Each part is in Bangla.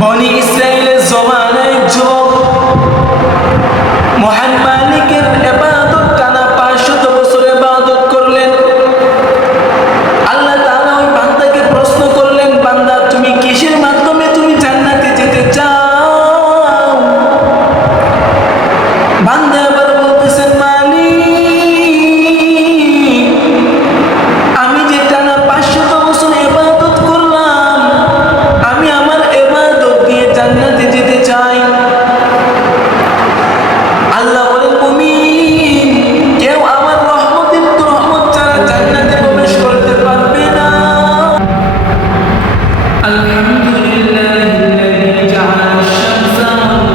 বনি ইসরাইলের জমানায় যুবক মহান মালিকের ইবাদত টানা 500 বছর ইবাদত করলেন। আল্লাহ তাআলা ওই বান্দাকে প্রশ্ন করলেন, বান্দা তুমি কিসের মাধ্যমে তুমি জান্নাতে যেতে চাও? বান্দা আবার বলতেছেন, মালিক আমি যে টানা 500 বছর ইবাদত করলাম, আমি আমার ইবাদত দিয়ে জান্নাতে যেতে চাই। আল্লাহ বলেন, মুমিন কেউ আমার রহমতের রহমত ছাড়া জান্নাতে প্রবেশ করতে পারবে না। আলহামদুলিল্লাহিল্লাযী জাআলা আশ-শামসা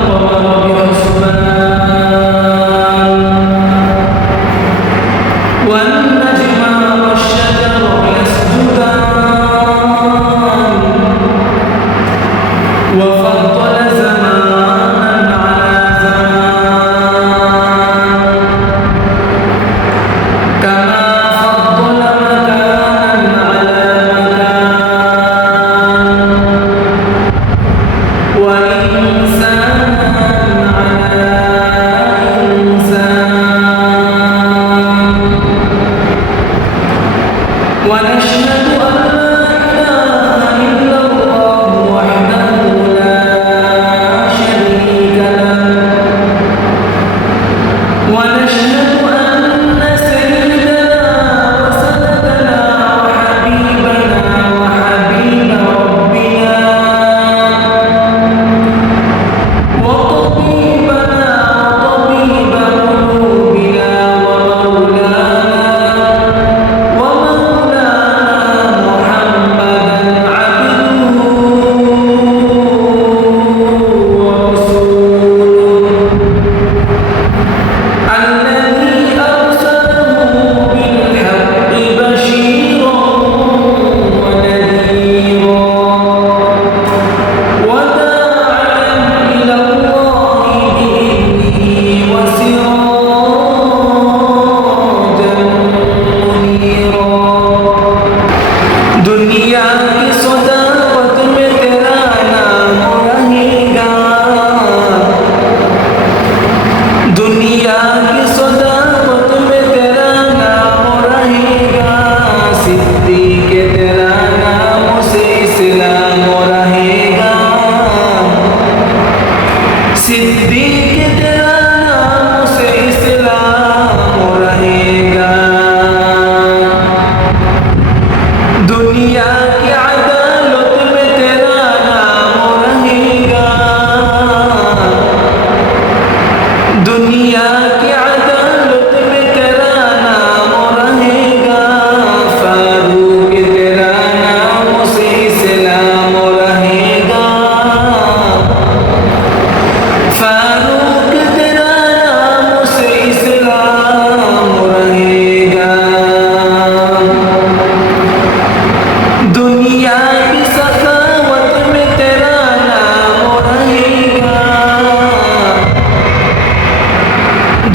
ওয়াল-কমারা বিহুসবান ওয়ান-নাজমা ওয়াশ-শাজারু ইয়াসজুদান ওয়া ফাদ্দালা জামানান আলা জামান কামা ফাদ্দালা মাকানান আলা মাকান ওয়া ইনসানান আলা ইনসান। ونشهد أن لا إله إلا الله وحده لا شريك له ونشهد أن سيدنا وسندنا وحبيبنا وحبيب ربنا وطبيبنا وطبيب قلوبنا ومولانا محمدا عبده ورسوله الذي أرسله بالحق بشيرا ونذيرا وداعيا إلى الله بإذنه وسراجا منيرا। दुनिया की सदाकत में तेरा नाम रहेगा, दुनिया की सदाकत में तेरा नाम रहेगा, सिद्दीक के तेरा नाम से इस्लाम रहेगा, सिद्दीक के तेरा नाम से इस्लाम रहेगा। दुनिया की अदालत में तेरा नाम रहेगा, दुनिया की अदालत में तेरा नाम रहेगा, फारूक तेरा नाम से इस्लाम रहेगा, फारूक तेरा नाम से इस्लाम रहेगा। दुनिया की सखावत में तेरा नाम रहेगा,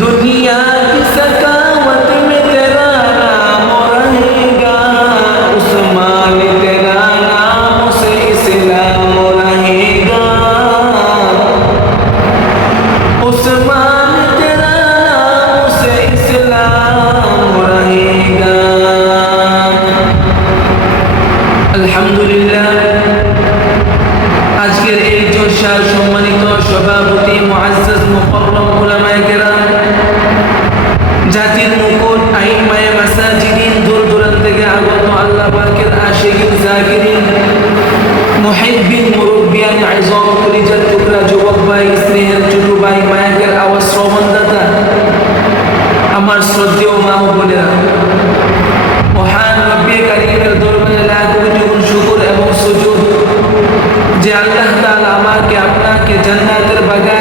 दुनिया की सखावत में तेरा नाम रहेगा, उस्मान तेरा नाम से इस्लाम रहेगा, उस्मान तेरा नाम से इस्लाम रहेगा। আলহামদুলিল্লাহ, আজকের এই জলসার সম্মানিত সভাপতি মুআজ্জাজ মুকাররম উলামায়ে কেরাম, জাতির মুকুট আইম্মায়ে মাসাজিদিন, দূর দূরান্ত থেকে আগত আল্লাহ পাকের আশিকিন জাকিরিন, মুহিব্বিন মুরব্বিয়ান আযম কলিজার টুকরা যুবক ভাই, স্নেহের ছোট ভাই, মায়ের আওয়াজ শ্রবণদাতা, আমার শ্রদ্ধেয় মা ও বোনেরা, মহান রব্বে কারীমের দরবারে লাখ কোটি গুণ শুকর এবং সুজুদ যে আল্লাহ তাআলা আমাকে আপনাকে জান্নাতের বাগান